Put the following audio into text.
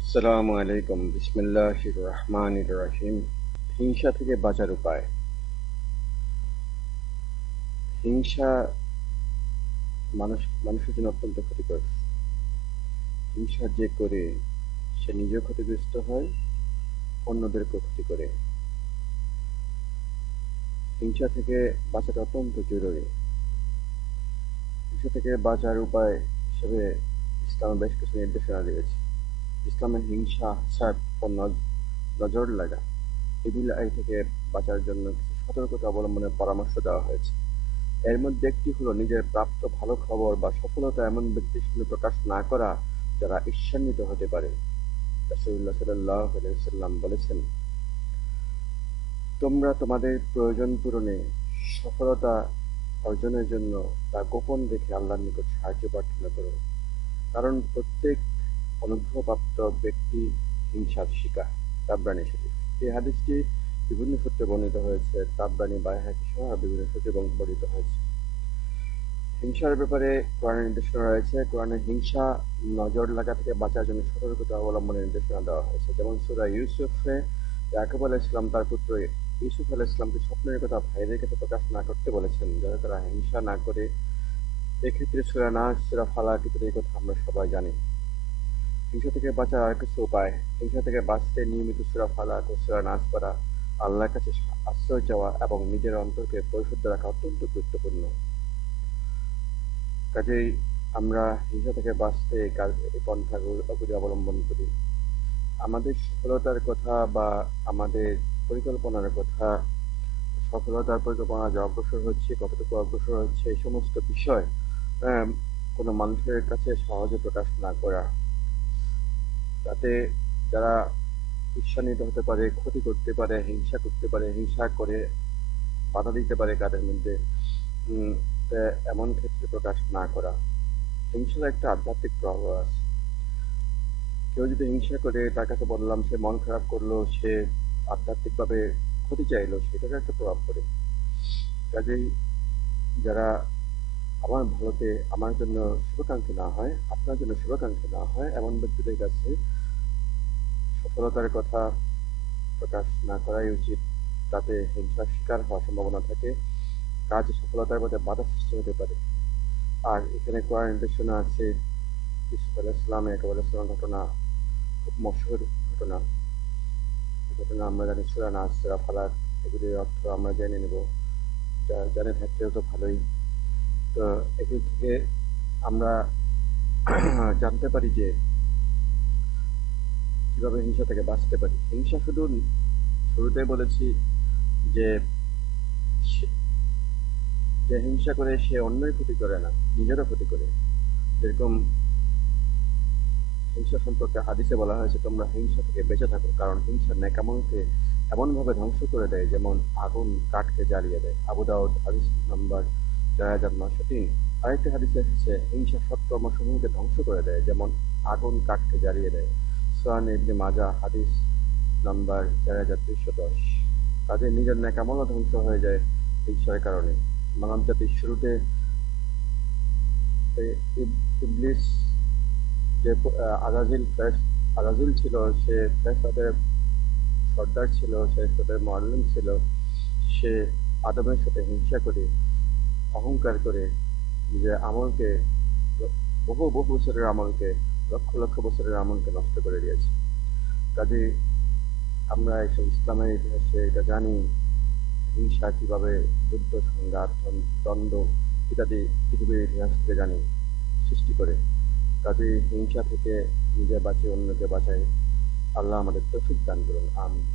আসসালামু আলাইকুম বিসমিল্লাহির রহমানির রহিম। হিংসা থেকে বাঁচার উপায়। হিংসা মানুষের জন্য অত্যন্ত ক্ষতিকর। হিংসা যে করে সে নিজেও ক্ষতিগ্রস্ত হয়, অন্যদেরকেও ক্ষতি করে। হিংসা থেকে বাঁচাটা অত্যন্ত জরুরি। হিংসা থেকে বাঁচার উপায় হিসেবে ইসলাম বেশ কিছু নির্দেশনা দিয়েছে। ইসলামের হিংসা, হাসাদ ও নজর লাগা এগুলো থেকে বাঁচার জন্য কিছু সতর্কতা অবলম্বনের পরামর্শ দেওয়া হয়েছে। এর মধ্যে একটি হলো নিজের প্রাপ্ত ভালো খবর বা সফলতা এমন ব্যক্তির সামনে প্রকাশ না করা যারা ঈর্ষান্বিত হতে পারে। রাসূলুল্লাহ সাল্লাল্লাহু আলাইহি ওয়াসাল্লাম বলেছেন, তোমরা তোমাদের প্রয়োজন পূরণে সফলতা অর্জনের জন্য তা গোপন রেখে আল্লাহর নিকট সাহায্য প্রার্থনা করো, কারণ প্রত্যেক অনুগ্রহপ্রাপ্ত ব্যক্তি হিংসার শিকার। তাবরানী শরীফ। এই হাদিসটি বিভিন্ন সূত্রে বর্ণিত হয়েছে। তাবরানী, বাইহাকী সহ বিভিন্ন সূত্রে বর্ণিত হয়েছে। হিংসার ব্যাপারে কোরআনের নির্দেশনা রয়েছে। কোরআনে হিংসা নজর লাগা থেকে বাঁচার জন্য সতর্কতা অবলম্বনের নির্দেশনা দেওয়া হয়েছে। যেমন সূরা ইউসুফে ইয়াকুব আলাইহিস সালাম তার পুত্র ইউসুফ আলাইহিস সালামকে স্বপ্নের কথা ভাইদের কাছে প্রকাশ না করতে বলেছেন, যাতে তারা হিংসা না করে। এক্ষেত্রে সূরা নাস, সূরা ফালাক ইত্যাদি কথা আমরা সবাই জানি। হিংসা থেকে বাঁচার আর কিছু উপায়। হিংসা থেকে বাঁচতে নিয়মিত সূরা ফালাক ও সূরা নাস পড়া, আল্লাহর কাছে আশ্রয় চাওয়া এবং নিজের অন্তরকে পরিশুদ্ধ রাখা অত্যন্ত গুরুত্বপূর্ণ। কাজেই আমরা হিংসা থেকে বাঁচতে এই পন্থাগুলি অবলম্বন করি। আমাদের সফলতার কথা বা আমাদের পরিকল্পনার কথা, সফলতার পরিকল্পনা যে অগ্রসর হচ্ছে, কতটুকু অগ্রসর হচ্ছে, এই সমস্ত বিষয় আহ, কোনো মানুষের কাছে সহজে প্রকাশ না করা, তাতে যারা ঈর্ষান্বিত হতে পারে, ক্ষতি করতে পারে, হিংসা করতে পারে, হিংসা করে বাধা দিতে পারে কাদের মধ্যে, তা এমন ক্ষেত্রে প্রকাশ না করা। হিংসার একটা আধ্যাত্মিক প্রভাব আছে। কেউ যদি হিংসা করে, তার কাছে বললাম, সে মন খারাপ করলো, সে আধ্যাত্মিকভাবে ক্ষতি চাইলো, সেটার একটা প্রভাব পড়ে। কাজেই যারা আমার ভালোতে আমার জন্য শুভাকাঙ্ক্ষী না হয়, আপনার জন্য শুভাকাঙ্ক্ষী না হয়, এমন ব্যক্তিদের কাছে সফলতার কথা প্রকাশ না করাই উচিত। তাতে হিংসার শিকার হওয়ার সম্ভাবনা থাকে, কাজে সফলতার পথে বাধা সৃষ্টি হতে পারে। আর এখানে কোরআন নির্দেশনা আছে, ইউসুফ আলাইহিস সালাম, ইয়াকুব আলাইহিস সালাম ঘটনা খুব মশহুর ঘটনা। এই ঘটনা আমরা জানি, সূরা নাস, সূরা ফালাক, এগুলির অর্থ আমরা জেনে নেব। জানে থাকলেও তো ভালোই। তো এগুলি থেকে আমরা জানতে পারি যে কিভাবে হিংসা থেকে বাঁচতে পারি। হিংসা শুধু শুরুতে বলেছি যে যে হিংসা করে সে অন্যের ক্ষতি করে না, নিজেরও ক্ষতি করে। যেরকম হিংসা সম্পর্কে হাদিসে বলা হয়েছে, তোমরা হিংসা থেকে বেঁচে থাকো, কারণ হিংসা নেকামলকে এমনভাবে ধ্বংস করে দেয় যেমন আগুন কাঠকে জ্বালিয়ে দেয়। আবু দাউদ, হাদিস নম্বর 4903। আরেকটি হাদিসে এসেছে, হিংসা সৎকর্মসমূহকে ধ্বংস করে দেয় যেমন আগুন কাঠকে জ্বালিয়ে দেয়। সুনান ইবনে মাজাহ, হাদিস নম্বর 4210। তাদের নিজের নেকামলও ধ্বংস হয়ে যায় হিংসার কারণে। মানব জাতির শুরুতে ইবলিস, যে আজাজিল ছিল, সে ফেরেশতাদের সর্দার ছিল, ফেরেশতাদের মুআল্লিম ছিল। সে আদমের সাথে হিংসা করে, অহংকার করে নিজের আমলকে, বহু বহু বছরের আমলকে, লক্ষ লক্ষ বছরের আমলকে নষ্ট করে দিয়েছে। কাজে আমরা এইসব ইসলামের ইতিহাসে এটা জানি, হিংসা কিভাবে যুদ্ধ, সংঘাত, দ্বন্দ্ব ইত্যাদি পৃথিবীর ইতিহাস থেকে জানি সৃষ্টি করে। কাজেই হিংসা থেকে নিজে বাঁচিয়ে অন্যকে বাঁচাই। আল্লাহ আমাদের তৌফিক দান করুন। আমিন।